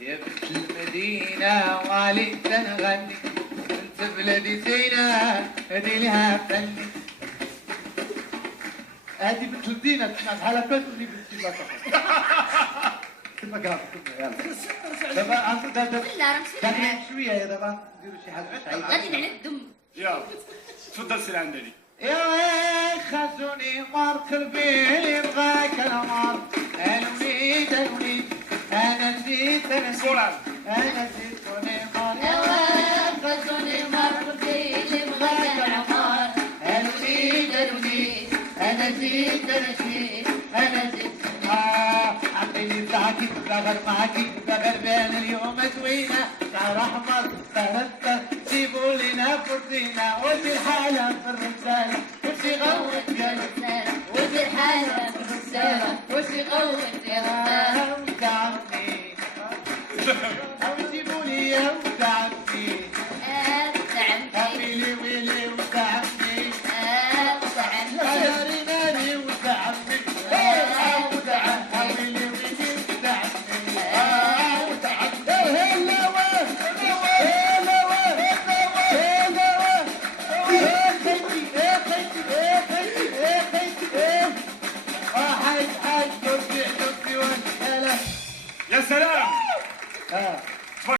يا بنت المدينة والي تنغني انت بلدي زينة هدي لها فني. هذه بنت المدينة تسمعت على بيت ولي بنتي لا تفهم. كما قال دابا دابا شوية يا دابا نديرو شي حاجة سعيدة. غادي نعدم. يلا تفضل سير عندني. يا خزوني مار قلبي بغاك العمر الوليد الوليد انا نسيت انا نسيت انا نسيت خزوني مار خزوني مار قلبي بغاك العمر الوليد الوليد انا نسيت انا نسيت انا نسيت عطيني بتاعتي بغير معاكي بغير بين اليوم زوينه شعر احمر فرنسا جيبوا لنا فرزينه ودي الحاله في الرساله وش يغوت يا رساله ودي الحالة في الرسالة وش يغوت يا رسالة وانت عمي